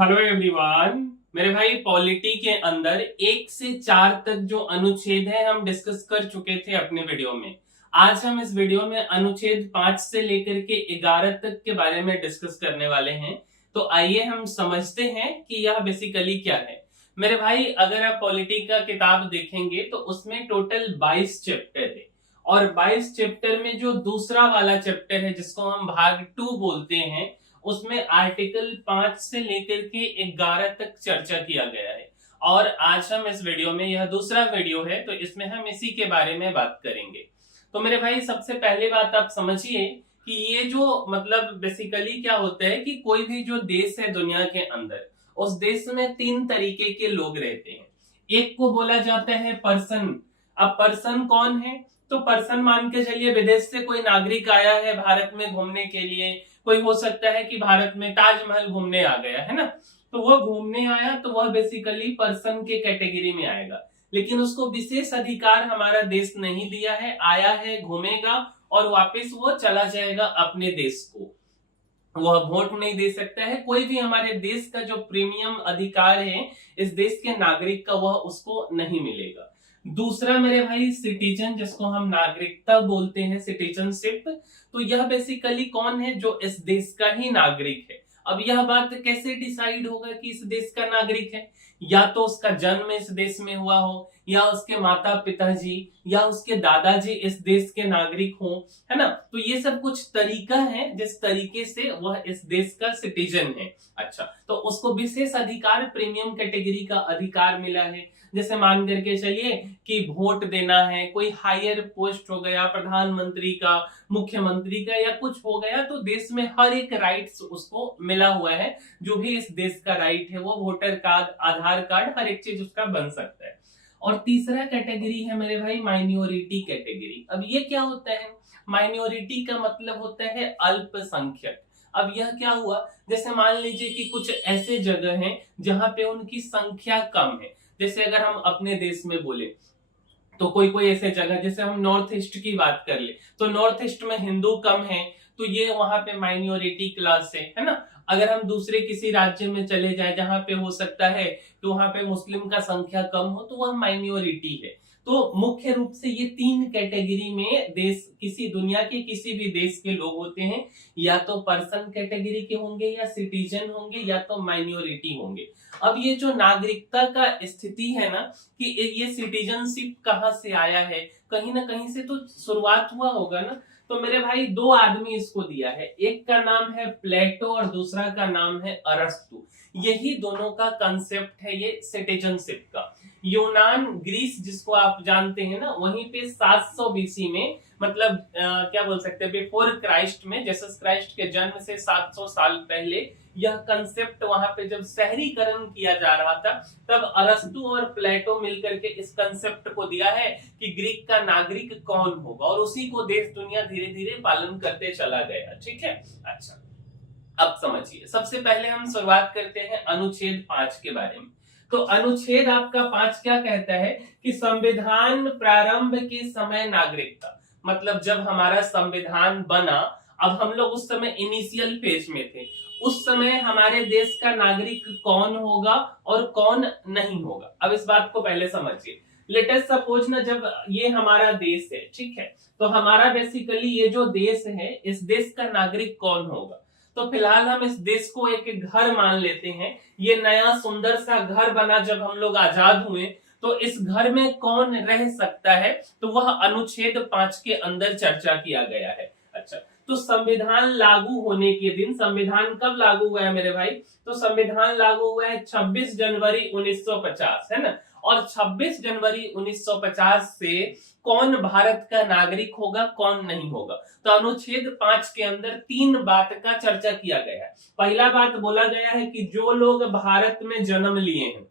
Hello everyone. मेरे भाई polity के अंदर 1 से 4 तक जो अनुच्छेद है हम डिस्कस कर चुके थे अपने वीडियो में। आज हम इस वीडियो में अनुच्छेद 5 से लेकर के 11 तक के बारे में डिस्कस करने वाले हैं। तो आइए हम समझते हैं कि यह बेसिकली क्या है। मेरे भाई अगर आप पॉलिटी का किताब देखेंगे तो उसमें टोटल 22 चैप्टर है और 22 चैप्टर में जो दूसरा वाला चैप्टर है जिसको हम भाग 2 बोलते हैं उसमें आर्टिकल 5 से लेकर के 11 तक चर्चा किया गया है। और आज हम इस वीडियो में, यह दूसरा वीडियो है तो इसमें हम इसी के बारे में बात करेंगे। तो मेरे भाई सबसे पहले बात आप समझिए कि ये जो मतलब बेसिकली क्या होता है कि कोई भी जो देश है दुनिया के अंदर, उस देश में 3 तरीके के लोग रहते हैं। एक को बोला जाता है पर्सन। अब पर्सन कौन है? तो पर्सन मान के चलिए विदेश से कोई नागरिक आया है भारत में घूमने के लिए। कोई हो सकता है कि भारत में ताजमहल घूमने आ गया है ना, तो वह घूमने आया तो वह बेसिकली पर्सन के कैटेगरी में आएगा। लेकिन उसको विशेष अधिकार हमारा देश नहीं दिया है, आया है घूमेगा और वापस वो चला जाएगा अपने देश को। वह वोट नहीं दे सकता है, कोई भी हमारे देश का जो प्रीमियम अधिकार है इस देश के नागरिक का वह उसको नहीं मिलेगा। दूसरा मेरे भाई सिटीजन, जिसको हम नागरिकता बोलते हैं, सिटीजनशिप। तो यह बेसिकली कौन है? जो इस देश का ही नागरिक है। अब यह बात कैसे डिसाइड होगा कि इस देश का नागरिक है? या तो उसका जन्म इस देश में हुआ हो, या उसके माता पिताजी या उसके दादाजी इस देश के नागरिक हो, है ना। तो ये सब कुछ तरीका है जिस तरीके से वह इस देश का सिटीजन है। अच्छा, तो उसको विशेष अधिकार, प्रीमियम कैटेगरी का अधिकार मिला है। जैसे मान करके चलिए कि वोट देना है, कोई हायर पोस्ट हो गया प्रधानमंत्री का, मुख्यमंत्री का या कुछ हो गया, तो देश में हर एक राइट्स उसको मिला हुआ है। जो भी इस देश का राइट है वो वोटर कार्ड, आधार कार्ड, हर एक चीज उसका बन सकता है। और तीसरा कैटेगरी है मेरे भाई माइनॉरिटी कैटेगरी। अब ये क्या होता है? माइनॉरिटी का मतलब होता है अल्पसंख्यक। अब यह क्या हुआ? जैसे मान लीजिए कि कुछ ऐसे जगह हैं जहां पे उनकी संख्या कम है। जैसे अगर हम अपने देश में बोले तो कोई कोई ऐसे जगह, जैसे हम नॉर्थ ईस्ट की बात कर ले तो नॉर्थ ईस्ट में हिंदू कम है, तो ये वहां पे माइनॉरिटी क्लास है ना। अगर हम दूसरे किसी राज्य में चले जाए जहां पे हो सकता है तो वहां पे मुस्लिम का संख्या कम हो, तो वह माइनॉरिटी है। तो मुख्य रूप से ये 3 कैटेगरी में देश, किसी दुनिया के किसी भी देश के लोग होते हैं। या तो पर्सन कैटेगरी के होंगे, या सिटीजन होंगे, या तो माइनॉरिटी होंगे। अब ये जो नागरिकता का स्थिति है ना, कि ये सिटीजनशिप कहाँ से आया है, कहीं ना कहीं से तो शुरुआत हुआ होगा ना। तो मेरे भाई 2 आदमी इसको दिया है, एक का नाम है प्लेटो और दूसरा का नाम है अरस्तु। यही दोनों का कंसेप्ट है ये सिटीजनशिप का। यूनान, ग्रीस जिसको आप जानते हैं ना, वहीं पे 700 बीसी में, मतलब क्या बोल सकते हैं, बिफोर क्राइस्ट में, जीसस क्राइस्ट के जन्म से 700 साल पहले यह कंसेप्ट वहां पे जब शहरीकरण किया जा रहा था, तब अरस्तु और प्लेटो मिलकर के इस कंसेप्ट को दिया है कि ग्रीक का नागरिक कौन होगा, और उसी को देश दुनिया धीरे धीरे पालन करते चला गया। ठीक है। अच्छा, अब समझिए, सबसे पहले हम शुरुआत करते हैं अनुच्छेद 5 के बारे में। तो अनुच्छेद आपका 5 क्या कहता है कि संविधान प्रारंभ के समय नागरिकता, मतलब जब हमारा संविधान बना, अब हम लोग उस समय इनिशियल फेज में थे, उस समय हमारे देश का नागरिक कौन होगा और कौन नहीं होगा। अब इस बात को पहले समझिए। लेट अस सपोज ना, जब ये हमारा देश है, ठीक है, तो हमारा बेसिकली ये जो देश है, इस देश का नागरिक कौन होगा? तो फिलहाल हम इस देश को एक घर मान लेते हैं। ये नया सुंदर सा घर बना जब हम लोग आजाद हुए, तो इस घर में कौन रह सकता है? तो वह अनुच्छेद 5 के अंदर चर्चा किया गया है। अच्छा, तो संविधान लागू होने के दिन, संविधान कब लागू हुआ है मेरे भाई? तो संविधान लागू हुआ है 26 जनवरी 1950, है ना। और 26 जनवरी 1950 से कौन भारत का नागरिक होगा, कौन नहीं होगा। तो अनुच्छेद 5 के अंदर 3 बात का चर्चा किया गया है। पहला बात बोला गया है कि जो लोग भारत में जन्म लिए हैं,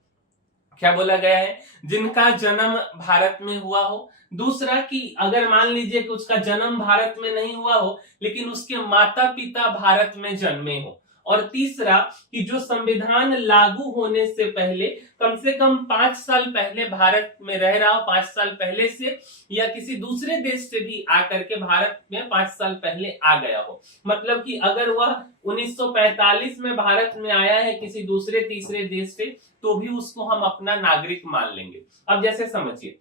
क्या बोला गया है? जिनका जन्म भारत में हुआ हो। दूसरा कि अगर मान लीजिए कि उसका जन्म भारत में नहीं हुआ हो लेकिन उसके माता पिता भारत में जन्मे हो। और तीसरा कि जो संविधान लागू होने से पहले कम से कम 5 साल पहले भारत में रह रहा हो, 5 साल पहले से, या किसी दूसरे देश से भी आकर के भारत में 5 साल पहले आ गया हो। मतलब कि अगर वह 1945 में भारत में आया है किसी दूसरे तीसरे देश से, तो भी उसको हम अपना नागरिक मान लेंगे। अब जैसे समझिए,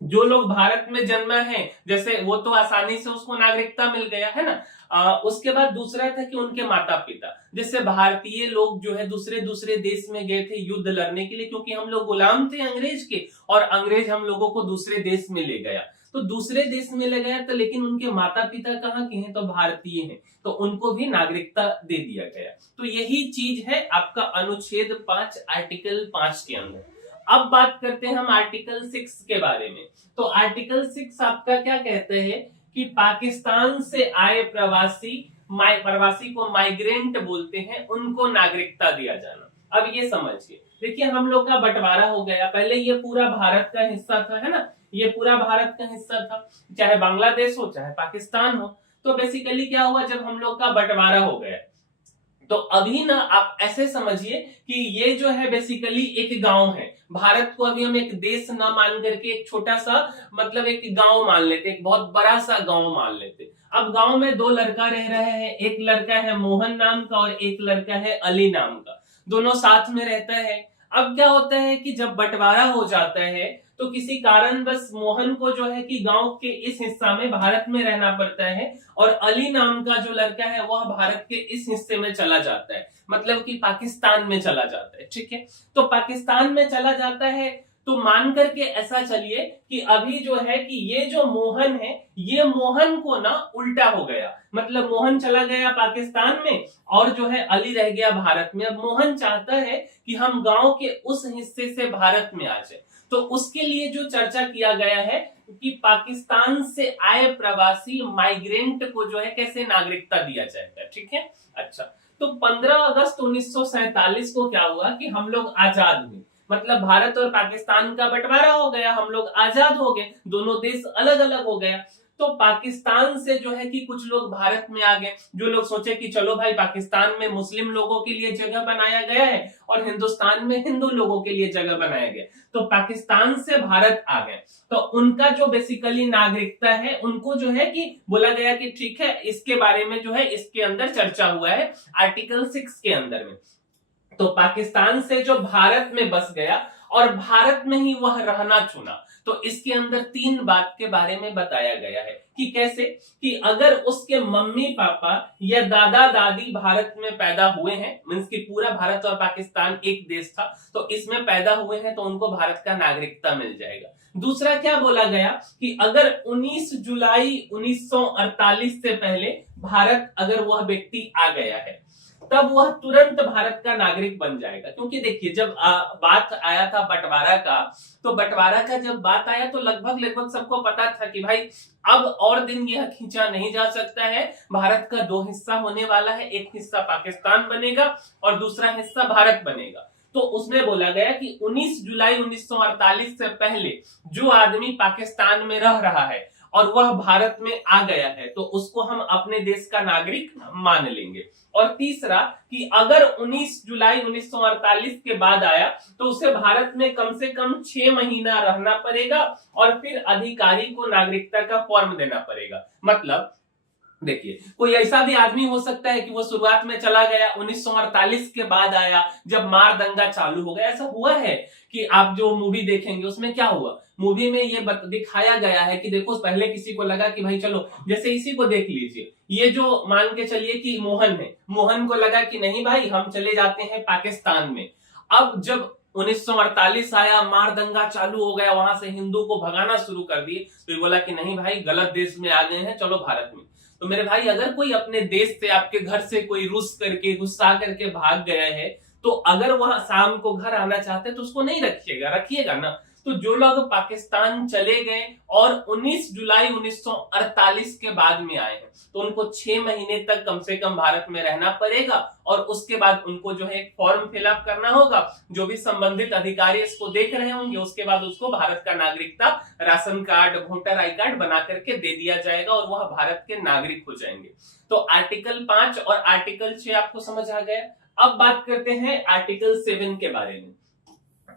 जो लोग भारत में जन्मा है, जैसे वो तो आसानी से उसको नागरिकता मिल गया है ना। उसके बाद दूसरा था कि उनके माता पिता, जैसे भारतीय लोग जो है दूसरे दूसरे देश में गए थे युद्ध लड़ने के लिए, क्योंकि हम लोग गुलाम थे अंग्रेज के, और अंग्रेज हम लोगों को दूसरे देश में ले गया। तो दूसरे देश में ले गया तो, लेकिन उनके माता पिता कहाँ के हैं, तो भारतीय हैं, तो उनको भी नागरिकता दे दिया गया। तो यही चीज है आपका अनुच्छेद 5 आर्टिकल 5 के अंदर। अब बात करते हैं हम आर्टिकल 6 के बारे में। तो आर्टिकल 6 आपका क्या कहते हैं कि पाकिस्तान से आए प्रवासी को माइग्रेंट बोलते हैं, उनको नागरिकता दिया जाना। अब ये समझिए, देखिए हम लोग का बंटवारा हो गया, पहले ये पूरा भारत का हिस्सा था, है ना, ये पूरा भारत का हिस्सा था, चाहे बांग्लादेश हो चाहे पाकिस्तान हो। तो बेसिकली क्या हुआ, जब हम लोग का बंटवारा हो गया, तो अभी ना आप ऐसे समझिए कि ये जो है बेसिकली एक गांव है। भारत को अभी हम एक देश ना मान करके एक छोटा सा, मतलब एक गांव मान लेते, एक बहुत बड़ा सा गांव मान लेते। अब गांव में 2 लड़का रह रहे हैं, एक लड़का है मोहन नाम का और एक लड़का है अली नाम का, दोनों साथ में रहता है। अब क्या होता है कि जब बंटवारा हो जाता है तो किसी कारण बस मोहन को जो है कि गांव के इस हिस्सा में भारत में रहना पड़ता है, और अली नाम का जो लड़का है वह भारत के इस हिस्से में चला जाता है, मतलब कि पाकिस्तान में चला जाता है। ठीक है, तो पाकिस्तान में चला जाता है, तो मान करके ऐसा चलिए कि अभी जो है कि ये जो मोहन है, ये मोहन को ना उल्टा हो गया, मतलब मोहन चला गया पाकिस्तान में और जो है अली रह गया भारत में। अब मोहन चाहता है कि हम गांव के उस हिस्से से भारत में आ जाए, तो उसके लिए जो चर्चा किया गया है कि पाकिस्तान से आए प्रवासी माइग्रेंट को जो है कैसे नागरिकता दिया जाएगा। ठीक है, अच्छा, तो 15 अगस्त 1947 को क्या हुआ कि हम लोग आजाद हुए, मतलब भारत और पाकिस्तान का बंटवारा हो गया, हम लोग आजाद हो गए, दोनों देश अलग अलग हो गया। तो पाकिस्तान से जो है कि कुछ लोग भारत में आ गए, जो लोग सोचे कि चलो भाई पाकिस्तान में मुस्लिम लोगों के लिए जगह बनाया गया है और हिंदुस्तान में हिंदू लोगों के लिए जगह बनाया गया, तो पाकिस्तान से भारत आ गए। तो उनका जो बेसिकली नागरिकता है, उनको जो है कि बोला गया कि ठीक है, इसके बारे में जो है इसके अंदर चर्चा हुआ है आर्टिकल 6 के अंदर में। तो पाकिस्तान से जो भारत में बस गया और भारत में ही वह रहना चुना, तो इसके अंदर 3 बात के बारे में बताया गया है कि कैसे, कि अगर उसके मम्मी पापा या दादा दादी भारत में पैदा हुए हैं, मींस कि पूरा भारत और पाकिस्तान एक देश था, तो इसमें पैदा हुए हैं, तो उनको भारत का नागरिकता मिल जाएगा। दूसरा क्या बोला गया कि अगर 19 जुलाई 1948 से पहले भारत अगर वह व्यक्ति आ गया है, तब वह तुरंत भारत का नागरिक बन जाएगा। क्योंकि देखिए, जब बात आया था बंटवारा का, तो बंटवारा का जब बात आया तो लगभग सबको पता था कि भाई अब और दिन यह खींचा नहीं जा सकता है, भारत का 2 हिस्सा होने वाला है, एक हिस्सा पाकिस्तान बनेगा और दूसरा हिस्सा भारत बनेगा। तो उसमें बोला गया कि 19 जुलाई 1948 से पहले जो आदमी पाकिस्तान में रह रहा है और वह भारत में आ गया है, तो उसको हम अपने देश का नागरिक मान लेंगे। और तीसरा कि अगर 19 जुलाई 1948 के बाद आया तो उसे भारत में कम से कम 6 महीना रहना पड़ेगा और फिर अधिकारी को नागरिकता का फॉर्म देना पड़ेगा। मतलब देखिए, कोई ऐसा भी आदमी हो सकता है कि वो शुरुआत में चला गया, 1948 के बाद आया, जब मार दंगा चालू हो गया। ऐसा हुआ है कि आप जो मूवी देखेंगे उसमें क्या हुआ, मूवी में ये दिखाया गया है कि देखो पहले किसी को लगा कि भाई चलो, जैसे इसी को देख लीजिए, ये जो मान के चलिए कि मोहन है, मोहन को लगा कि नहीं भाई हम चले जाते हैं पाकिस्तान में। अब जब 1948 आया, मार दंगा चालू हो गया, वहां से हिंदू को भगाना शुरू कर दिए, तो ये बोला कि नहीं भाई गलत देश में आ गए हैं, चलो भारत में। तो मेरे भाई, अगर कोई अपने देश से, आपके घर से कोई रुस करके गुस्सा करके भाग गया है, तो अगर वह शाम को घर आना चाहते तो उसको नहीं रखिएगा ना, तो जो लोग पाकिस्तान चले गए और 19 जुलाई 1948 के बाद में आए हैं तो उनको 6 महीने तक कम से कम भारत में रहना पड़ेगा और उसके बाद उनको जो है एक फॉर्म फिलअप करना होगा। जो भी संबंधित अधिकारी इसको देख रहे होंगे उसके बाद उसको भारत का नागरिकता ration card voter I card बना करके दे दिया जाएगा और वह भारत के नागरिक हो जाएंगे। तो आर्टिकल 5 और आर्टिकल 6 आपको समझ आ गया। अब बात करते हैं आर्टिकल 7 के बारे में।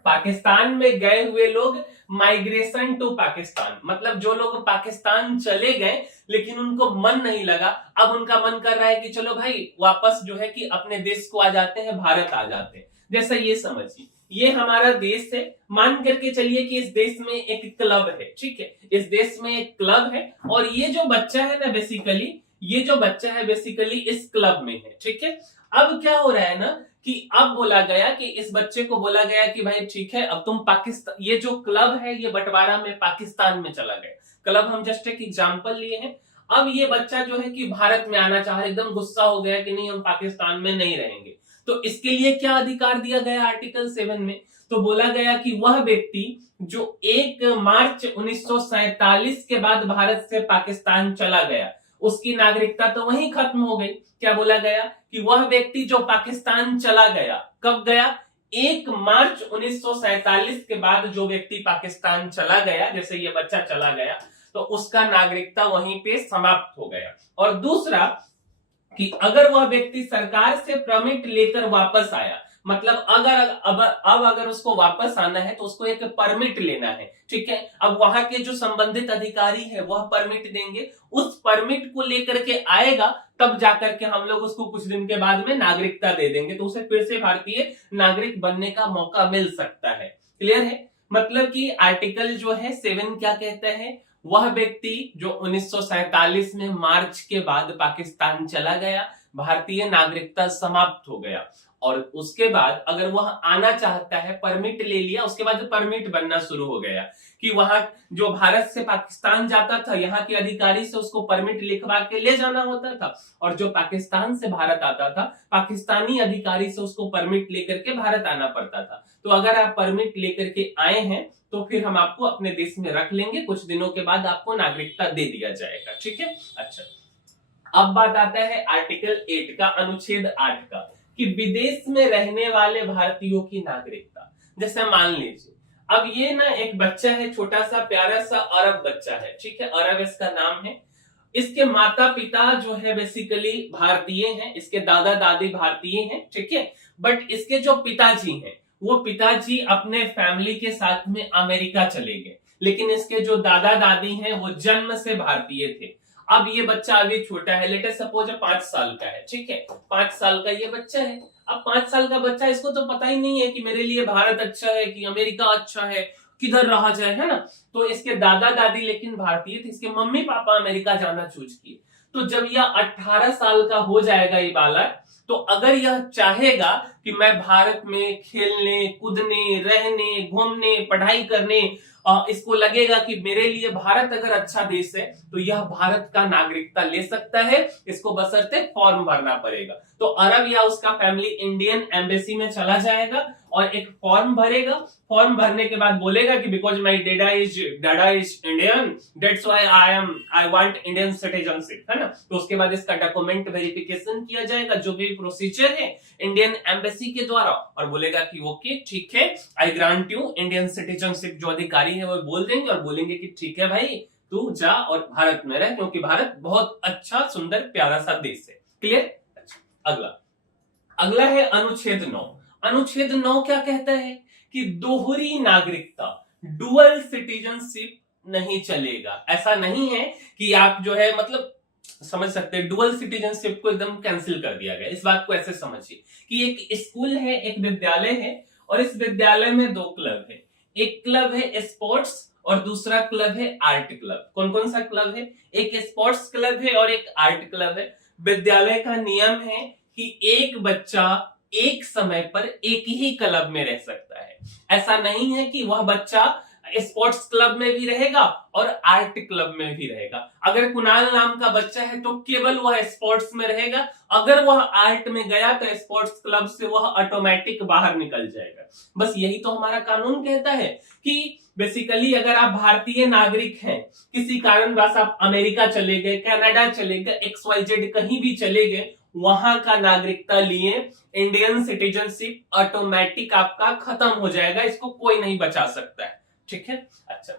पाकिस्तान में गए हुए लोग माइग्रेशन टू पाकिस्तान, मतलब जो लोग पाकिस्तान चले गए लेकिन उनको मन नहीं लगा, अब उनका मन कर रहा है कि चलो भाई वापस जो है कि अपने देश को आ जाते हैं, भारत आ जाते हैं। जैसा ये समझिए ये हमारा देश है, मान करके चलिए कि इस देश में एक क्लब है, ठीक है, इस देश में एक क्लब है और ये जो बच्चा है ना बेसिकली इस क्लब में है, ठीक है। अब क्या हो रहा है ना कि अब बोला गया कि इस बच्चे को बोला गया कि भाई ठीक है अब तुम पाकिस्तान, ये जो क्लब है ये बंटवारा में पाकिस्तान में चला गया। क्लब हम जस्ट एक एग्जांपल लिए हैं। अब ये बच्चा जो है कि भारत में आना चाह रहा है, एकदम गुस्सा हो गया कि नहीं हम पाकिस्तान में नहीं रहेंगे। तो इसके लिए क्या अधिकार दिया गया आर्टिकल 7 में, तो बोला गया कि वह व्यक्ति जो 1 मार्च 1947 के बाद भारत से पाकिस्तान चला गया उसकी नागरिकता तो वहीं खत्म हो गई। क्या बोला गया कि वह व्यक्ति जो पाकिस्तान चला गया, कब गया, 1 मार्च 1947 के बाद जो व्यक्ति पाकिस्तान चला गया, जैसे ये बच्चा चला गया तो उसका नागरिकता वहीं पे समाप्त हो गया। और दूसरा कि अगर वह व्यक्ति सरकार से परमिट लेकर वापस आया, मतलब अगर उसको वापस आना है तो उसको एक परमिट लेना है, ठीक है। अब वहां के जो संबंधित अधिकारी है वह परमिट देंगे, उस परमिट को लेकर के आएगा तब जाकर के हम लोग उसको कुछ दिन के बाद में नागरिकता दे देंगे, तो उसे फिर से भारतीय नागरिक बनने का मौका मिल सकता है। क्लियर है, मतलब कि आर्टिकल जो है 7 क्या कहता है, वह व्यक्ति जो 1947 में मार्च के बाद पाकिस्तान चला गया, भारतीय नागरिकता समाप्त हो गया और उसके बाद अगर वह आना चाहता है, परमिट ले लिया, उसके बाद परमिट बनना शुरू हो गया कि वहां जो भारत से पाकिस्तान जाता था यहाँ के अधिकारी से उसको परमिट लिखवा के ले जाना होता था और जो पाकिस्तान से भारत आता था पाकिस्तानी अधिकारी से उसको परमिट लेकर के भारत आना पड़ता था। तो अगर आप परमिट लेकर के आए हैं तो फिर हम आपको अपने देश में रख लेंगे, कुछ दिनों के बाद आपको नागरिकता दे दिया जाएगा, ठीक है। अच्छा, अब बात आता है आर्टिकल 8 का, अनुच्छेद 8 का, कि विदेश में रहने वाले भारतीयों की नागरिकता। जैसे मान लीजिए अब ये ना एक बच्चा है, छोटा सा प्यारा सा अरब बच्चा है, ठीक है, अरब इसका नाम है। इसके माता पिता जो है बेसिकली भारतीय हैं, इसके दादा दादी भारतीय हैं, ठीक है, बट इसके जो पिताजी हैं वो पिताजी अपने फैमिली के साथ में अमेरिका चले गए, लेकिन इसके जो दादा दादी हैं वो जन्म से भारतीय थे। अब ये बच्चा अभी छोटा है, लेट अस सपोज 5 साल का है, ठीक है, 5 साल का ये बच्चा है। अब 5 साल का बच्चा, इसको तो पता ही नहीं है कि मेरे लिए भारत अच्छा है कि अमेरिका अच्छा है, किधर रहा जाए, है ना। तो इसके दादा दादी लेकिन भारतीय थे, इसके मम्मी पापा अमेरिका जाना चूज किए। तो जब यह 18 साल का हो जाएगा ये बालक, तो अगर यह चाहेगा कि मैं भारत में खेलने कूदने रहने घूमने पढ़ाई करने, इसको लगेगा कि मेरे लिए भारत अगर अच्छा देश है तो यह भारत का नागरिकता ले सकता है, इसको बशर्ते फॉर्म भरना पड़ेगा। तो अरब या उसका फैमिली इंडियन एम्बेसी में चला जाएगा और एक फॉर्म भरेगा। फॉर्म भरने के बाद बोलेगा कि because my dada is Indian, that's why I want Indian citizenship, है ना। तो उसके बाद इसका डॉक्यूमेंट वेरिफिकेशन किया जाएगा, जो भी प्रोसीजर है इंडियन एम्बेसी के द्वारा, और बोलेगा कि ओके ठीक है, आई ग्रांट यू इंडियन सिटीजनशिप। जो अधिकारी है वो बोल देंगे और बोलेंगे कि ठीक है भाई तू जा और भारत में रह, क्योंकि भारत बहुत अच्छा सुंदर प्यारा सा देश है। क्लियर। अगला है अनुच्छेद 9। अनुच्छेद 9 क्या कहता है कि दोहरी नागरिकता, डुअल सिटीजनशिप नहीं चलेगा। ऐसा नहीं है कि आप जो है मतलब समझ सकते हैं, डुअल सिटीजनशिप को एकदम कैंसिल कर दिया गया। इस बात को ऐसे समझिए कि एक स्कूल है, एक विद्यालय है और इस विद्यालय में 2 क्लब है। एक क्लब है स्पोर्ट्स और दूसरा क्लब है आर्ट क्लब। कौन कौन सा क्लब है? एक स्पोर्ट्स क्लब है और एक आर्ट क्लब है। विद्यालय का नियम है कि एक बच्चा एक समय पर एक ही क्लब में रह सकता है। ऐसा नहीं है कि वह बच्चा स्पोर्ट्स क्लब में भी रहेगा और आर्ट क्लब में भी रहेगा। अगर कुणाल नाम का बच्चा है तो केवल वह स्पोर्ट्स में रहेगा, अगर वह आर्ट में गया तो स्पोर्ट्स क्लब से वह ऑटोमेटिक बाहर निकल जाएगा। बस यही तो हमारा कानून कहता है कि बेसिकली अगर आप भारतीय नागरिक हैं, किसी कारणवश आप अमेरिका चले गए, कनाडा चले गए, XYZ कहीं भी चले गए, वहां का नागरिकता लिए इंडियन सिटीजनशिप ऑटोमेटिक आपका खत्म हो जाएगा, इसको कोई नहीं बचा सकता है। ठीक है, अच्छा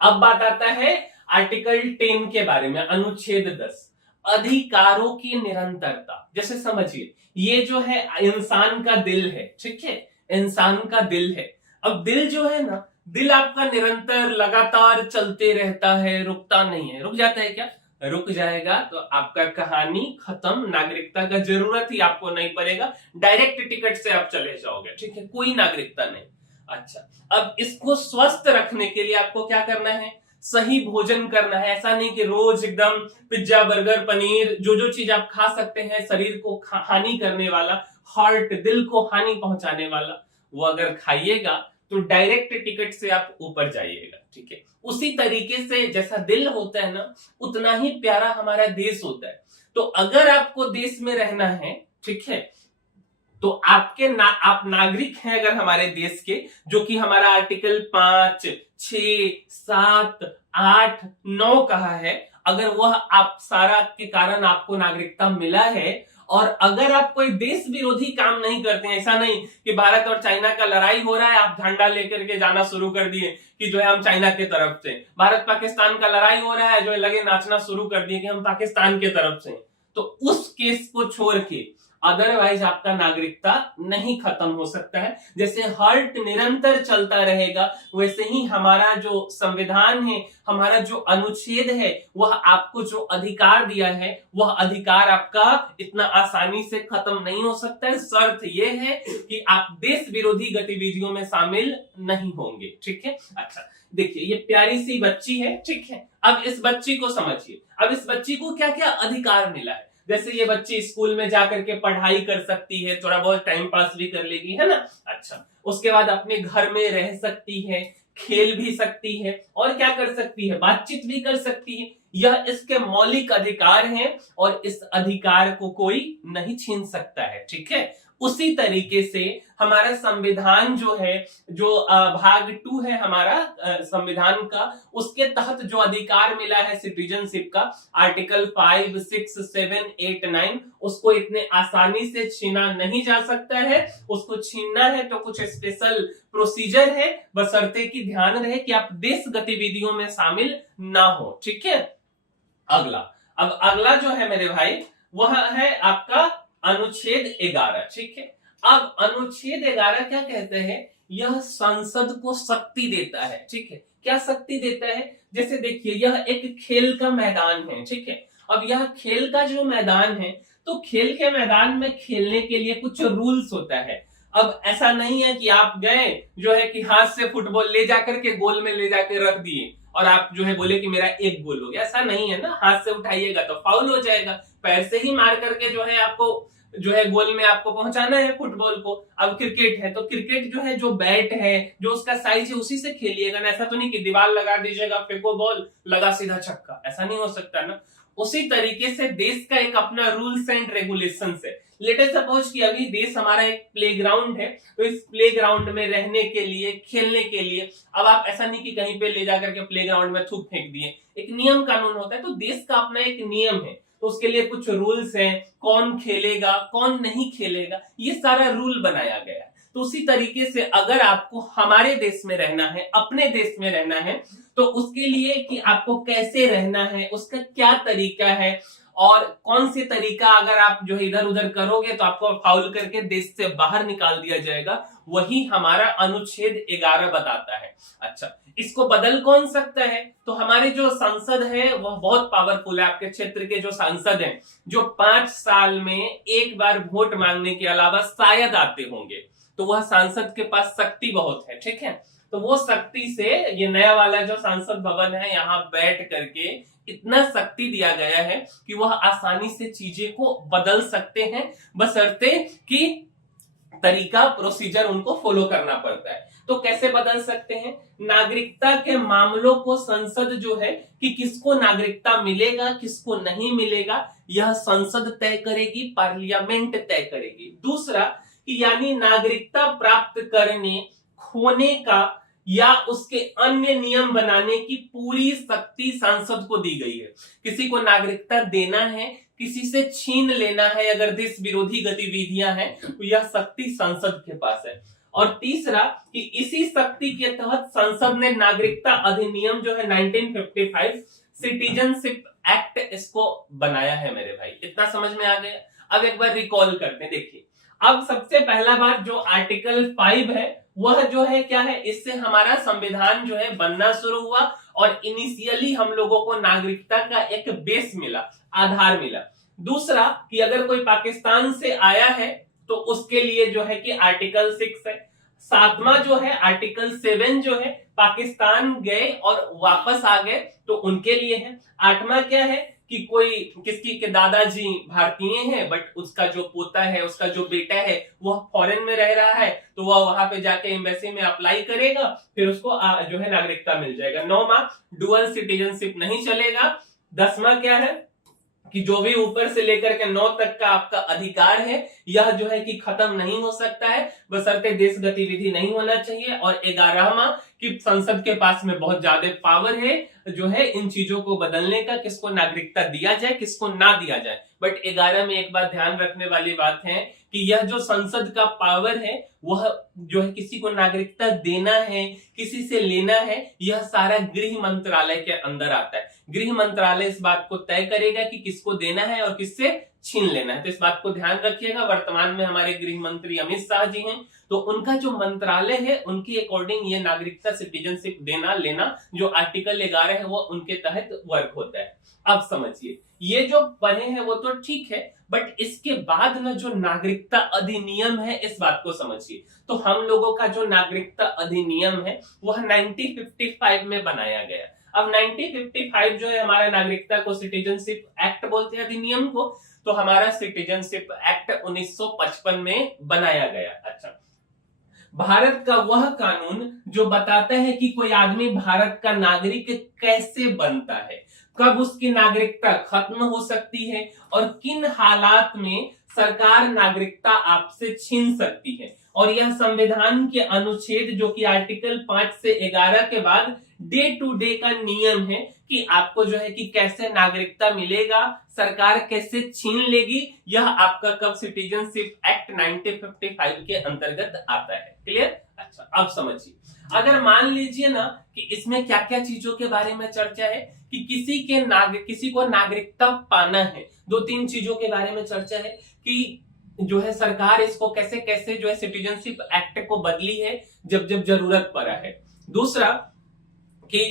अब बात आता है आर्टिकल 10 के बारे में, अनुच्छेद 10, अधिकारों की निरंतरता। जैसे समझिए ये जो है इंसान का दिल है, ठीक है, इंसान का दिल है। अब दिल जो है ना, दिल आपका निरंतर लगातार चलते रहता है, रुकता नहीं है। रुक जाता है क्या? रुक जाएगा तो आपका कहानी खत्म, नागरिकता का जरूरत ही आपको नहीं पड़ेगा, डायरेक्ट टिकट से आप चले जाओगे। ठीक है, कोई नागरिकता नहीं। अच्छा, अब इसको स्वस्थ रखने के लिए आपको क्या करना है? सही भोजन करना है। ऐसा नहीं कि रोज एकदम पिज्जा, बर्गर, पनीर, जो जो चीज आप खा सकते हैं शरीर को हानि करने वाला, हार्ट, दिल को हानि पहुंचाने वाला, वो अगर खाइएगा तो डायरेक्ट टिकट से आप ऊपर जाइएगा। ठीक है, उसी तरीके से जैसा दिल होता है ना, उतना ही प्यारा हमारा देश होता है। तो अगर आपको देश में रहना है, ठीक है, तो आप नागरिक हैं अगर हमारे देश के, जो कि हमारा आर्टिकल 5, 6, 7, 8, 9 कहा है, अगर वह आप सारा के कारण आपको नागरिकता मिला है, और अगर आप कोई देश विरोधी काम नहीं करते हैं, ऐसा नहीं कि भारत और चाइना का लड़ाई हो रहा है आप झंडा लेकर के जाना शुरू कर दिए कि जो है हम चाइना के तरफ से, भारत पाकिस्तान का लड़ाई हो रहा है जो है लगे नाचना शुरू कर दिए कि हम पाकिस्तान के तरफ से, तो उस केस को छोड़ के अदरवाइज आपका नागरिकता नहीं खत्म हो सकता है। जैसे हार्ट निरंतर चलता रहेगा, वैसे ही हमारा जो संविधान है, हमारा जो अनुच्छेद है, वह आपको जो अधिकार दिया है, वह अधिकार आपका इतना आसानी से खत्म नहीं हो सकता है। शर्त यह है कि आप देश विरोधी गतिविधियों में शामिल नहीं होंगे। ठीक है, अच्छा देखिए ये प्यारी सी बच्ची है, ठीक है, अब इस बच्ची को समझिए, अब इस बच्ची को क्या क्या अधिकार मिला है। जैसे ये बच्ची स्कूल में जाकर के पढ़ाई कर सकती है, थोड़ा बहुत टाइम पास भी कर लेगी, है ना। अच्छा, उसके बाद अपने घर में रह सकती है, खेल भी सकती है, और क्या कर सकती है, बातचीत भी कर सकती है। यह इसके मौलिक अधिकार हैं और इस अधिकार को कोई नहीं छीन सकता है। ठीक है, उसी तरीके से हमारा संविधान जो है, जो भाग 2 है हमारा संविधान का, उसके तहत जो अधिकार मिला है सिटीजनशिप का, आर्टिकल 5, 6, 7, 8, 9, उसको इतने आसानी से छीना नहीं जा सकता है। उसको छीनना है तो कुछ स्पेशल प्रोसीजर है, बशर्ते कि ध्यान रहे कि आप देश गतिविधियों में शामिल ना हो। ठीक है, अगला, अब अगला जो है मेरे भाई, वह है आपका अनुच्छेद 11। ठीक है, अब अनुच्छेद 11 क्या कहते हैं, यह संसद को शक्ति देता है। ठीक है, क्या शक्ति देता है, जैसे देखिए यह एक खेल का मैदान है। ठीक है, अब यह खेल का जो मैदान है, तो खेल के मैदान में खेलने के लिए कुछ रूल्स होता है। अब ऐसा नहीं है कि आप गए जो है कि हाथ से फुटबॉल ले जाकर के गोल में ले जाकर रख दिए और आप जो है बोले कि मेरा एक गोल हो गया, ऐसा नहीं है ना। हाथ से उठाइएगा तो फाउल हो जाएगा, पैर से ही मार करके जो है आपको जो है गोल में आपको पहुंचाना है फुटबॉल को। अब क्रिकेट है तो क्रिकेट जो है, जो बैट है, जो उसका साइज है, उसी से खेलिएगा ना। ऐसा तो नहीं कि दीवार लगा दीजिएगा, फेंको बॉल, लगा सीधा छक्का, ऐसा नहीं हो सकता ना। उसी तरीके से देश का एक अपना रूल्स एंड रेगुलेशंस है। लेट अस सपोज कि अभी देश हमारा एक प्लेग्राउंड है, तो इस प्लेग्राउंड में रहने के लिए, खेलने के लिए, अब आप ऐसा नहीं कि कहीं पे ले जाकर के प्लेग्राउंड में थूक फेंक दिए, एक नियम कानून होता है। तो देश का अपना एक नियम है, तो उसके लिए कुछ रूल्स हैं, कौन खेलेगा कौन नहीं खेलेगा, ये सारा रूल बनाया गया है। तो उसी तरीके से अगर आपको हमारे देश में रहना है, अपने देश में रहना है, तो उसके लिए कि आपको कैसे रहना है, उसका क्या तरीका है, और कौन से तरीका अगर आप जो इधर उधर करोगे तो आपको फाउल करके देश से बाहर निकाल दिया जाएगा, वही हमारा अनुच्छेद 11 बताता है। अच्छा, इसको बदल कौन सकता है, तो हमारे जो संसद है वह बहुत पावरफुल है। आपके क्षेत्र के जो सांसद हैं, जो 5 साल में एक बार वोट मांगने के अलावा शायद आते होंगे, तो वह सांसद के पास शक्ति बहुत है। ठीक है, तो वो शक्ति से ये नया वाला जो सांसद भवन है, यहाँ बैठ करके इतना शक्ति दिया गया है कि वह आसानी से चीजें को बदल सकते हैं, बशर्ते कि तरीका प्रोसीजर उनको फॉलो करना पड़ता है। तो कैसे बदल सकते हैं? नागरिकता के मामलों को संसद जो है कि किसको नागरिकता मिलेगा किसको नहीं मिलेगा, यह संसद तय करेगी, पार्लियामेंट तय करेगी। दूसरा कि यानी नागरिकता प्राप्त करने, खोने का या उसके अन्य नियम बनाने की पूरी शक्ति सांसद को दी गई है। किसी को नागरिकता देना है, किसी से छीन लेना है, अगर देश विरोधी गतिविधियां हैं तो यह शक्ति संसद के पास है। और तीसरा कि इसी शक्ति के तहत संसद ने नागरिकता अधिनियम जो है 1955 सिटीजनशिप एक्ट इसको बनाया है मेरे भाई। इतना समझ में आ गया? अब एक बार रिकॉल करते हैं। देखिए, अब सबसे पहला बात जो आर्टिकल 5 है वह जो है क्या है, इससे हमारा संविधान जो है बनना शुरू हुआ और इनिशियली हम लोगों को नागरिकता का एक बेस मिला, आधार मिला। दूसरा कि अगर कोई पाकिस्तान से आया है तो उसके लिए जो है कि आर्टिकल 6 है। सातवां जो है आर्टिकल 7 जो है पाकिस्तान गए और वापस आ गए तो उनके लिए है। आठवां क्या है कि कोई किसकी के दादाजी भारतीय हैं बट उसका जो पोता है, उसका जो बेटा है वह फॉरेन में रह रहा है तो वह वहां पे जाके एम्बेसी में अप्लाई करेगा, फिर उसको जो है नागरिकता मिल जाएगा। 9वां डुअल सिटीजनशिप नहीं चलेगा। 10वां क्या है कि जो भी ऊपर से लेकर के 9 तक का आपका अधिकार है यह जो है कि खत्म नहीं हो सकता है, बशर्ते देश गतिविधि नहीं होना चाहिए। और 11वां कि संसद के पास में बहुत ज्यादा पावर है जो है इन चीजों को बदलने का, किसको नागरिकता दिया जाए किसको ना दिया जाए। बट 11 में एक बात ध्यान रखने वाली बात है कि यह जो संसद का पावर है वह जो है किसी को नागरिकता देना है किसी से लेना है, यह सारा गृह मंत्रालय के अंदर आता है। गृह मंत्रालय इस बात को तय करेगा कि किसको देना है और किससे छीन लेना है। तो इस बात को ध्यान रखिएगा। वर्तमान में हमारे गृह मंत्री अमित शाह जी हैं, तो उनका जो मंत्रालय है उनके अकॉर्डिंग ये नागरिकता सिटीजनशिप देना लेना जो आर्टिकल 11 है वो उनके तहत वर्क होता है। अब समझिए, ये जो बने हैं वो तो ठीक है, बट इसके बाद ना जो नागरिकता अधिनियम है इस बात को समझिए। तो हम लोगों का जो नागरिकता अधिनियम है वह 1955 में बनाया गया। अब 1955 जो है हमारा नागरिकता को सिटीजनशिप एक्ट बोलते हैं अधिनियम को, तो हमारा सिटीजनशिप एक्ट 1955 में बनाया गया। अच्छा, भारत का वह कानून जो बताता है कि कोई आदमी भारत का नागरिक कैसे बनता है, कब उसकी नागरिकता खत्म हो सकती है और किन हालात में सरकार नागरिकता आपसे छीन सकती है। और यह संविधान के अनुच्छेद जो कि आर्टिकल 5 से 11 के बाद डे टू डे का नियम है कि आपको जो है कि कैसे नागरिकता मिलेगा, सरकार कैसे छीन लेगी, यह आपका कब सिटीजनशिप एक्ट 1955 के अंतर्गत आता है। क्लियर? अच्छा, अब समझिए, अगर मान लीजिए ना कि इसमें क्या क्या चीजों के बारे में चर्चा है कि किसी को नागरिकता पाना है, 2-3 चीजों के बारे में चर्चा है कि जो है सरकार इसको कैसे कैसे जो है सिटीजनशिप एक्ट को बदली है जब जब जरूरत पड़ा है। दूसरा कि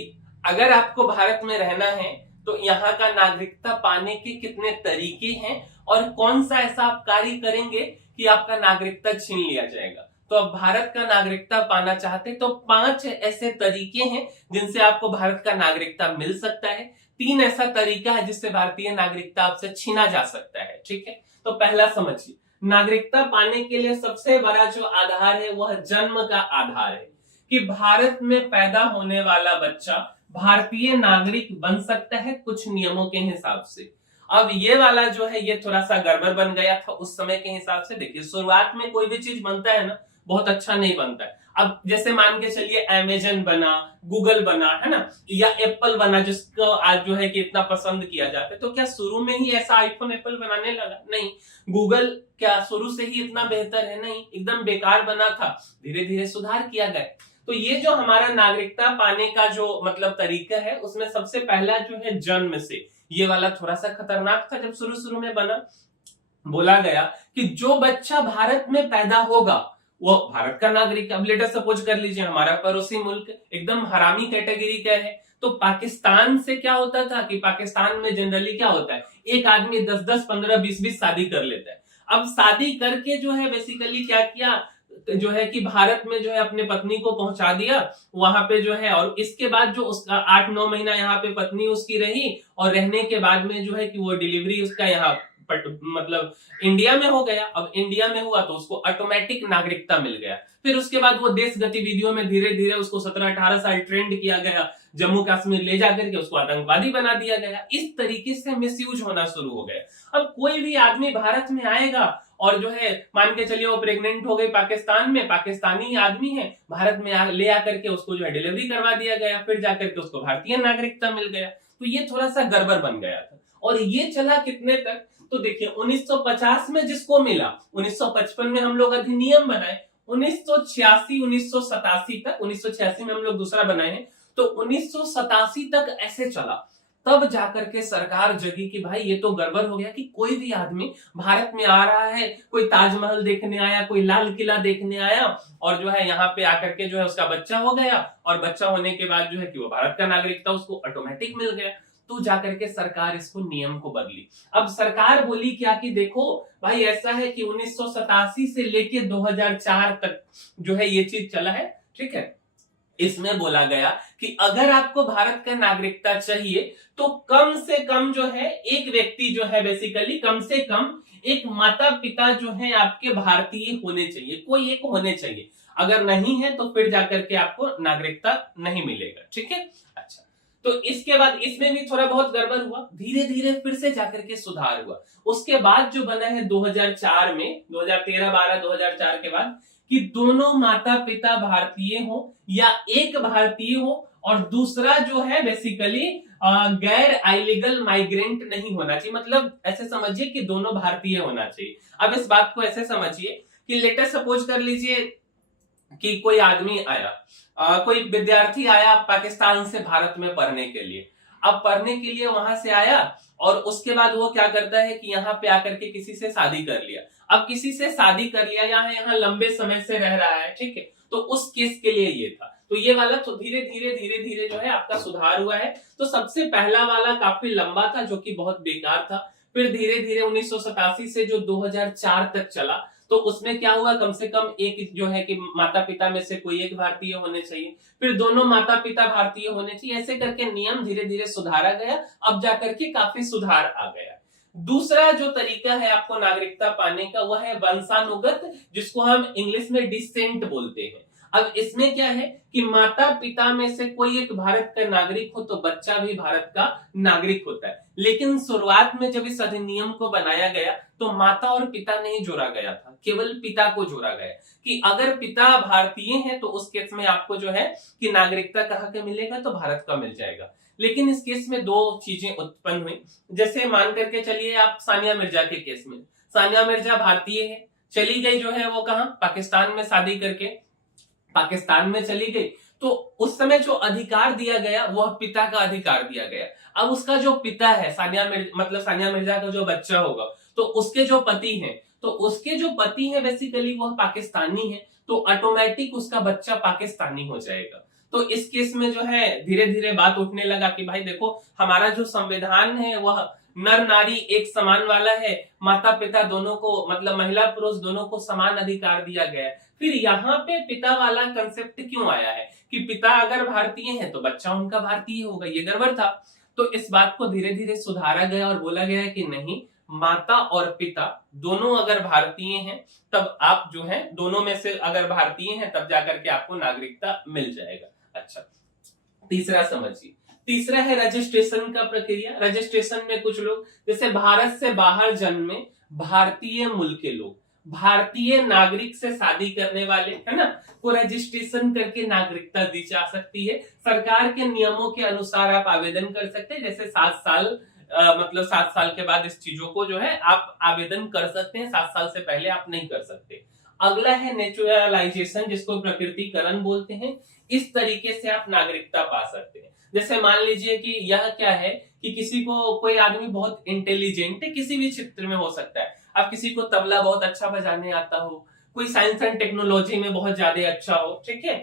अगर आपको भारत में रहना है तो यहाँ का नागरिकता पाने के कितने तरीके हैं और कौन सा ऐसा आप कार्य करेंगे कि आपका नागरिकता छीन लिया जाएगा। तो अब भारत का नागरिकता पाना चाहते तो 5 ऐसे तरीके हैं जिनसे आपको भारत का नागरिकता मिल सकता है। 3 ऐसा तरीका है जिससे भारतीय नागरिकता आपसे छीना जा सकता है। ठीक है, तो पहला समझिए, नागरिकता पाने के लिए सबसे बड़ा जो आधार है वह जन्म का आधार है कि भारत में पैदा होने वाला बच्चा भारतीय नागरिक बन सकता है कुछ नियमों के हिसाब से। अब ये वाला जो है ये थोड़ा सा गड़बड़ बन गया था उस समय के हिसाब से। देखिए, शुरुआत में कोई भी चीज बनता है ना बहुत अच्छा नहीं बनता है। अब जैसे मान के चलिए अमेजन बना, गूगल बना, है ना, या एप्पल बना जिसको आज जो है कि इतना पसंद किया जाता है, तो क्या शुरू में ही ऐसा आईफोन एप्पल बनाने लगा? नहीं। गूगल क्या शुरू से ही इतना बेहतर है? नहीं, एकदम बेकार बना था, धीरे धीरे सुधार किया गया। तो ये जो हमारा नागरिकता पाने का जो मतलब तरीका है उसमें सबसे पहला जो है जन्म से, ये वाला थोड़ा सा खतरनाक था जब शुरू शुरू में बना। बोला गया कि जो बच्चा भारत में पैदा होगा वो भारत का नागरिक। अब लेटर सपोज कर लीजिए हमारा पड़ोसी मुल्क एकदम हरामी कैटेगरी का है, तो पाकिस्तान से क्या होता था कि पाकिस्तान में जनरली क्या होता है, एक आदमी 10-10, 15-20-20 शादी कर लेता है। अब शादी करके जो है बेसिकली क्या किया जो है कि भारत में जो है अपने पत्नी को पहुंचा दिया वहां पे जो है, और इसके बाद जो उसका 8-9 महीना यहाँ पे पत्नी उसकी रही और रहने के बाद में जो है कि वो डिलीवरी उसका यहाँ मतलब इंडिया में हो गया। अब इंडिया में हुआ तो उसको ऑटोमेटिक नागरिकता मिल गया। फिर उसके बाद वो देश गतिविधियों में धीरे धीरे उसको 17-18 साल ट्रेंड किया गया, जम्मू कश्मीर ले जाकर के उसको आतंकवादी बना दिया गया। इस तरीके से मिसयूज होना शुरू हो गया। अब कोई भी आदमी भारत में आएगा और जो है मान के चलिए वो प्रेग्नेंट हो गई पाकिस्तान में, पाकिस्तानी आदमी है, भारत में ले आकर के उसको जो है डिलीवरी करवा दिया गया, फिर जाकर के उसको भारतीय नागरिकता मिल गया। तो ये थोड़ा सा गड़बड़ बन गया था। और ये चला कितने तक, तो देखिए 1950 में जिसको मिला, 1955 में हम लोग अधिनियम बनाए, 1986 1987 तक, 1986 में हम लोग दूसरा बनाए हैं, तो 1987 तक ऐसे चला। तब जाकर के सरकार जगी कि भाई ये तो गड़बड़ हो गया कि कोई भी आदमी भारत में आ रहा है, कोई ताजमहल देखने आया, कोई लाल किला देखने आया और जो है यहाँ पे आकर के जो है उसका बच्चा हो गया, और बच्चा होने के बाद जो है कि वो भारत का नागरिकता उसको ऑटोमेटिक मिल गया। तो जाकर के सरकार इसको नियम को बदली। अब सरकार बोली क्या कि देखो भाई ऐसा है कि 1987 से लेके 2004 तक जो है ये चीज चला है, ठीक है। इसमें बोला गया कि अगर आपको भारत का नागरिकता चाहिए तो कम से कम जो है एक व्यक्ति जो है बेसिकली कम से कम एक माता पिता जो है आपके भारतीय होने चाहिए, कोई एक होने चाहिए। अगर नहीं है तो फिर जाकर के आपको नागरिकता नहीं मिलेगा, ठीक है। अच्छा, तो इसके बाद इसमें भी थोड़ा बहुत गड़बड़ हुआ, धीरे धीरे फिर से जाकर के सुधार हुआ। उसके बाद जो बना है 2004 में, 2013, 12, 2004 के बाद कि दोनों माता पिता भारतीय हो या एक भारतीय हो और दूसरा जो है बेसिकली गैर इलीगल माइग्रेंट नहीं होना चाहिए। मतलब ऐसे समझिए कि दोनों भारतीय होना चाहिए। अब इस बात को ऐसे समझिए कि लेटर सपोज कर लीजिए कि कोई आदमी आया, कोई विद्यार्थी आया पाकिस्तान से भारत में पढ़ने के लिए। अब पढ़ने के लिए वहां से आया और उसके बाद वो क्या करता है कि यहाँ पे आकर के किसी से शादी कर लिया। अब किसी से शादी कर लिया, यहाँ लंबे समय से रह रहा है, ठीक है। तो उस केस के लिए ये था। तो ये वाला तो धीरे धीरे जो है आपका सुधार हुआ है। तो सबसे पहला वाला काफी लंबा था जो कि बहुत बेकार था। फिर धीरे धीरे 1987 से जो 2004 तक चला, तो उसमें क्या हुआ, कम से कम एक जो है कि माता पिता में से कोई एक भारतीय होने चाहिए, फिर दोनों माता पिता भारतीय होने चाहिए। ऐसे करके नियम धीरे धीरे सुधारा गया। अब जाकर के काफी सुधार आ गया। दूसरा जो तरीका है आपको नागरिकता पाने का वह है वंशानुगत, जिसको हम इंग्लिश में डिसेंट बोलते हैं। अब इसमें क्या है कि माता पिता में से कोई एक भारत का नागरिक हो तो बच्चा भी भारत का नागरिक होता है। लेकिन शुरुआत में जब इस अधिनियम को बनाया गया तो माता और पिता नहीं जोड़ा गया था, केवल पिता को जोड़ा गया कि अगर पिता भारतीय हैं तो उस केस में आपको जो है कि नागरिकता कहाँ का मिलेगा, तो भारत का मिल जाएगा। लेकिन इस केस में दो चीजें उत्पन्न हुई। जैसे मान करके चलिए आप सानिया मिर्जा के केस में, सानिया मिर्जा भारतीय है, चली गई जो है वो कहां, पाकिस्तान में शादी करके पाकिस्तान में चली गई। तो उस समय जो अधिकार दिया गया वह पिता का अधिकार दिया गया। अब उसका जो पिता है सानिया मिर्जा का जो बच्चा होगा, तो उसके जो पति हैं, तो उसके जो पति हैं बेसिकली वह पाकिस्तानी है, तो ऑटोमेटिक उसका बच्चा पाकिस्तानी हो जाएगा। तो इस केस में जो है धीरे धीरे बात उठने लगा कि भाई देखो हमारा जो संविधान है वह नर नारी एक समान वाला है, माता पिता दोनों को मतलब महिला पुरुष दोनों को समान अधिकार दिया गया है। फिर यहाँ पे पिता वाला कंसेप्ट क्यों आया है कि पिता अगर भारतीय है तो बच्चा उनका भारतीय होगा, ये गड़बड़ था। तो इस बात को धीरे धीरे सुधारा गया और बोला गया कि नहीं, माता और पिता दोनों अगर भारतीय हैं तब आप जो है दोनों में से अगर भारतीय हैं तब जाकर के आपको नागरिकता मिल जाएगा। अच्छा, तीसरा समझिए, तीसरा है रजिस्ट्रेशन का प्रक्रिया। रजिस्ट्रेशन में कुछ लोग जैसे भारत से बाहर जन्मे भारतीय मूल के लोग, भारतीय नागरिक से शादी करने वाले, है ना, को रजिस्ट्रेशन करके नागरिकता दी जा सकती है। सरकार के नियमों के अनुसार आप आवेदन कर सकते हैं। जैसे 7 साल मतलब 7 साल के बाद इस चीजों को जो है आप आवेदन कर सकते हैं, 7 साल से पहले आप नहीं कर सकते। अगला है नेचुरलाइजेशन, जिसको प्रकृतिकरण बोलते हैं। इस तरीके से आप नागरिकता पा सकते हैं। जैसे मान लीजिए कि यह क्या है कि किसी को, कोई आदमी बहुत इंटेलिजेंट है, किसी भी क्षेत्र में हो सकता है। अब किसी को तबला बहुत अच्छा बजाने आता हो, कोई साइंस एंड टेक्नोलॉजी में बहुत ज्यादा अच्छा हो, ठीक है।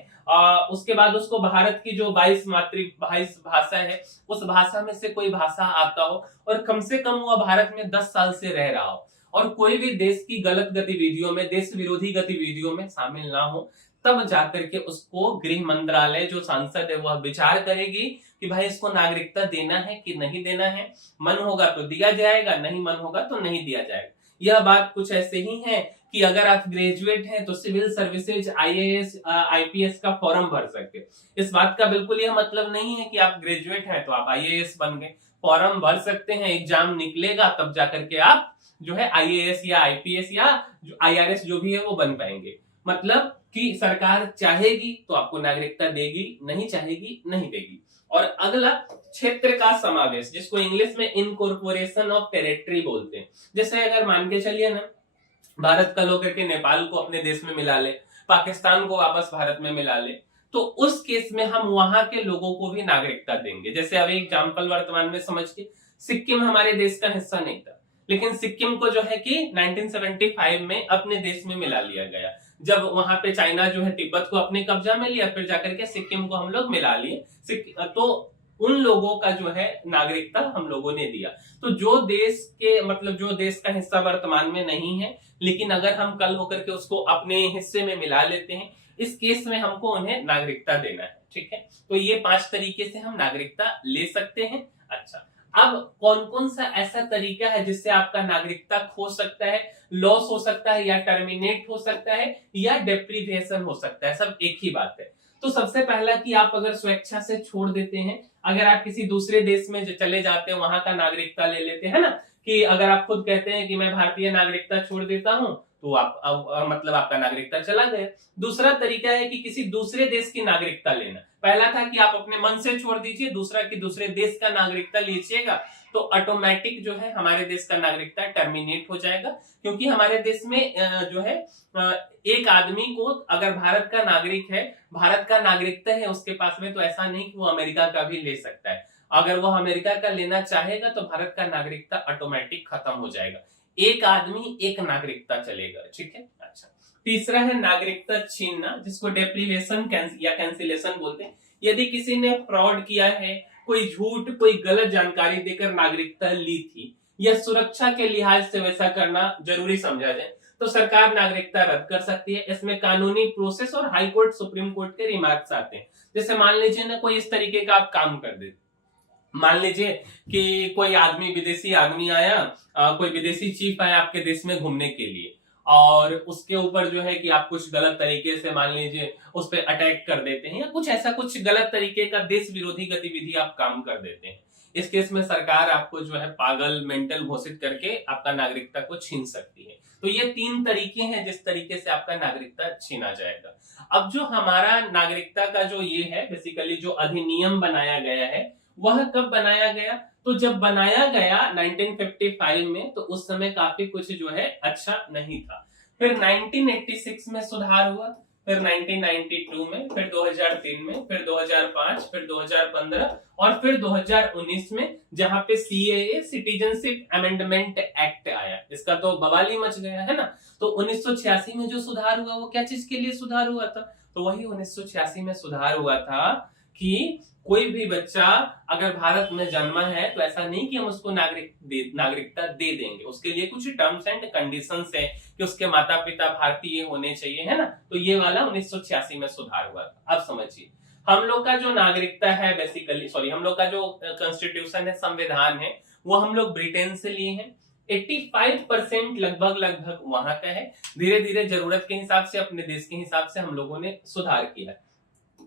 उसके बाद उसको भारत की जो 22 भाषा है उस भाषा में से कोई भाषा आता हो और कम से कम वह भारत में 10 साल से रह रहा हो और कोई भी देश की गलत गतिविधियों में, देश विरोधी गतिविधियों में शामिल ना हो, तब जाकर के उसको गृह मंत्रालय जो सांसद है वह विचार करेगी कि भाई इसको नागरिकता देना है कि नहीं देना है। मन होगा तो दिया जाएगा, नहीं मन होगा तो नहीं दिया जाएगा। यह बात कुछ ऐसे ही है कि अगर आप ग्रेजुएट हैं तो सिविल सर्विसेज, आईएएस, आईपीएस का फॉर्म भर सकते हैं। इस बात का बिल्कुल यह मतलब नहीं है कि आप ग्रेजुएट हैं तो आप आईएएस बन गए। फॉर्म भर सकते हैं, एग्जाम निकलेगा तब जाकर के आप जो है आईएएस या आईपीएस या आईआरएस जो भी है वो बन पाएंगे। मतलब कि सरकार चाहेगी तो आपको नागरिकता देगी, नहीं चाहेगी नहीं देगी। और अगला, क्षेत्र का समावेश, जिसको इंग्लिश में इनकॉर्पोरेशन ऑफ टेरिटरी बोलते हैं। जैसे अगर मान के चलिए ना, भारत का लोग करके नेपाल को अपने देश में मिला ले, पाकिस्तान को वापस भारत में मिला ले, तो उस केस में हम वहां के लोगों को भी नागरिकता देंगे। जैसे अभी एग्जाम्पल वर्तमान में समझ के, सिक्किम हमारे देश का हिस्सा नहीं था, लेकिन सिक्किम को जो है कि 1975 में अपने देश में मिला लिया गया। जब वहां पे चाइना जो है तिब्बत को अपने कब्जा में लिया, फिर जाकर के सिक्किम को हम लोग मिला लिए, तो उन लोगों का जो है नागरिकता हम लोगों ने दिया। तो जो देश के मतलब जो देश का हिस्सा वर्तमान में नहीं है, लेकिन अगर हम कल होकर के उसको अपने हिस्से में मिला लेते हैं, इस केस में हमको उन्हें नागरिकता देना है। ठीक है, तो ये 5 तरीके से हम नागरिकता ले सकते हैं। अच्छा, अब कौन कौन सा ऐसा तरीका है जिससे आपका नागरिकता खो सकता है, लॉस हो सकता है, या टर्मिनेट हो सकता है, या डेप्रीविएशन हो सकता है, सब एक ही बात है। तो सबसे पहला कि आप अगर स्वेच्छा से छोड़ देते हैं, अगर आप किसी दूसरे देश में चले जाते हैं, वहां का नागरिकता ले लेते हैं ना, कि अगर आप खुद कहते हैं कि मैं भारतीय नागरिकता छोड़ देता हूं, तो आप मतलब आपका नागरिकता चला गया। दूसरा तरीका है कि किसी दूसरे देश की नागरिकता लेना। पहला था कि आप अपने मन से छोड़ दीजिए, दूसरा कि दूसरे देश का नागरिकता लीजिएगा, तो ऑटोमेटिक जो है हमारे देश का नागरिकता टर्मिनेट हो जाएगा। क्योंकि हमारे देश में जो है एक आदमी को अगर भारत का नागरिक है, भारत का नागरिकता है उसके पास में, तो ऐसा नहीं कि वो अमेरिका का भी ले सकता है। अगर वो अमेरिका का लेना चाहेगा तो भारत का नागरिकता ऑटोमेटिक खत्म हो जाएगा। एक आदमी एक नागरिकता चलेगा। ठीक है। अच्छा, तीसरा है नागरिकता छीनना, जिसको डेप्रीवेशन या कैंसिलेशन बोलते हैं। यदि किसी ने फ्रॉड किया है, कोई झूठ, कोई गलत जानकारी देकर नागरिकता ली थी, या सुरक्षा के लिहाज से वैसा करना जरूरी समझा जाए, तो सरकार नागरिकता रद्द कर सकती है। इसमें कानूनी प्रोसेस और हाई कोर्ट, सुप्रीम कोर्ट के रिमार्क्स आते हैं। जैसे मान लीजिए ना, कोई इस तरीके का आप काम कर देते, मान लीजिए कि कोई आदमी, विदेशी आदमी आया, कोई विदेशी चीफ आया आपके देश में घूमने के लिए, और उसके ऊपर जो है कि आप कुछ गलत तरीके से मान लीजिए उस पर अटैक कर देते हैं, या कुछ ऐसा कुछ गलत तरीके का देश विरोधी गतिविधि आप काम कर देते हैं। इस केस में सरकार आपको जो है पागल, मेंटल घोषित करके आपका नागरिकता को छीन सकती है। तो ये 3 तरीके हैं जिस तरीके से आपका नागरिकता छीना जाएगा। अब जो हमारा नागरिकता का जो ये है, बेसिकली जो अधिनियम बनाया गया है, वह कब बनाया गया? तो जब बनाया गया 1955 में, तो उस समय काफी कुछ जो है अच्छा नहीं था। फिर 1986 में सुधार हुआ, फिर 1992 में, फिर 2003 में, फिर 2005, फिर 2015 और फिर 2019 में, जहां पे सीएए, सिटीजनशिप अमेंडमेंट एक्ट आया। इसका तो बवाल ही मच गया है ना। तो 1986 में जो सुधार हुआ, वो क्या चीज के लिए सुधार हुआ था? तो वही 1986 में सुधार हुआ था कि कोई भी बच्चा अगर भारत में जन्मा है, तो ऐसा नहीं कि हम उसको नागरिकता दे देंगे। उसके लिए कुछ टर्म्स एंड कंडीशंस है कि उसके माता पिता भारतीय होने चाहिए, है ना। तो ये वाला 1986 में सुधार हुआ था। अब समझिए, हम लोग का जो नागरिकता है, बेसिकली हम लोग का जो कॉन्स्टिट्यूशन है, संविधान है, वो हम लोग ब्रिटेन से लिए हैं। 85% लगभग वहां का है। धीरे धीरे जरूरत के हिसाब से, अपने देश के हिसाब से हम लोगों ने सुधार किया।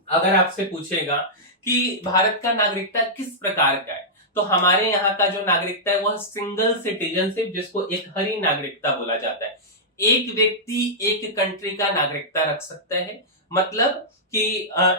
अगर आपसे पूछेगा कि भारत का नागरिकता किस प्रकार का है, तो हमारे यहाँ का जो नागरिकता है वह सिंगल सिटीजनशिप, जिसको एक हरी नागरिकता बोला जाता है। एक व्यक्ति एक कंट्री का नागरिकता रख सकता है। मतलब कि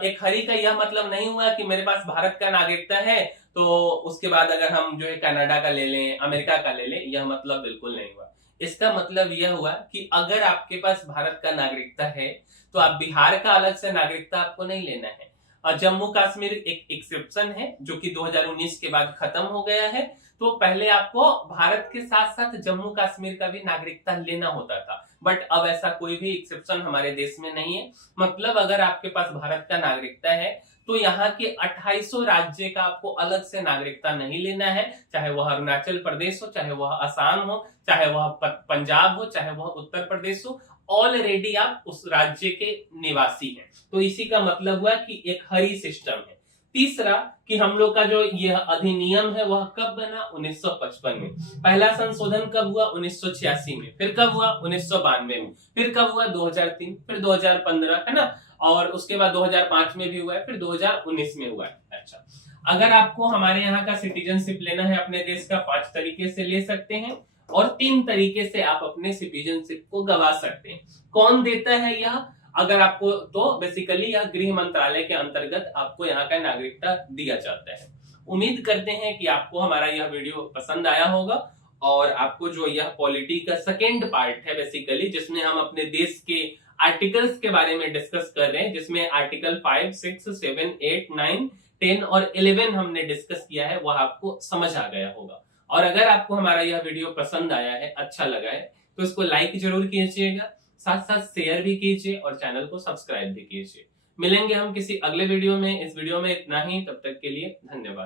एक हरी का यह मतलब नहीं हुआ कि मेरे पास भारत का नागरिकता है तो उसके बाद अगर हम जो है कनाडा का ले लें, अमेरिका का ले लें, यह मतलब बिल्कुल नहीं हुआ। इसका मतलब यह हुआ कि अगर आपके पास भारत का नागरिकता है, तो आप बिहार का अलग से नागरिकता आपको नहीं लेना है। और जम्मू कश्मीर एक एक्सेप्शन है, जो कि 2019 के बाद खत्म हो गया है। तो पहले आपको भारत के साथ साथ जम्मू कश्मीर का भी नागरिकता लेना होता था, बट अब ऐसा कोई भी एक्सेप्शन हमारे देश में नहीं है। मतलब अगर आपके पास भारत का नागरिकता है तो यहाँ के 2800 राज्य का आपको अलग से नागरिकता नहीं लेना है, चाहे वह अरुणाचल प्रदेश हो, चाहे वह असम हो, चाहे वह पंजाब हो, चाहे वह उत्तर प्रदेश हो, ऑलरेडी आप उस राज्य के निवासी हैं। तो इसी का मतलब हुआ कि एक हरी सिस्टम है। तीसरा कि हम लोग का जो यह अधिनियम है वह कब बना, 1955 में। पहला संशोधन कब हुआ, 1986 में। फिर कब हुआ, 1992 में। फिर कब हुआ, 2003। फिर 2015, है ना, और उसके बाद 2005 में भी हुआ है, फिर 2019 में हुआ है। अच्छा, अगर आपको हमारे यहाँ का सिटीजनशिप लेना है अपने देश का, 5 तरीके से ले सकते हैं और 3 तरीके से आप अपने सिटीजनशिप को गवा सकते हैं। कौन देता है यह? अगर आपको, तो बेसिकली यह गृह मंत्रालय के अंतर्गत आपको यहाँ का नागरिकता दिया जाता है। उम्मीद करते हैं कि आपको हमारा यह वीडियो पसंद आया होगा और आपको जो यह पॉलिटी का सेकेंड पार्ट है बेसिकली, जिसमें हम अपने देश के आर्टिकल्स के बारे में डिस्कस कर रहे हैं, जिसमें आर्टिकल 5, 6, 7, 8, 9, 10 और 11 हमने डिस्कस किया है, वह आपको समझ आ गया होगा। और अगर आपको हमारा यह वीडियो पसंद आया है, अच्छा लगा है, तो इसको लाइक जरूर कीजिएगा, साथ साथ शेयर भी कीजिए और चैनल को सब्सक्राइब भी कीजिए। मिलेंगे हम किसी अगले वीडियो में। इस वीडियो में इतना ही, तब तक के लिए धन्यवाद।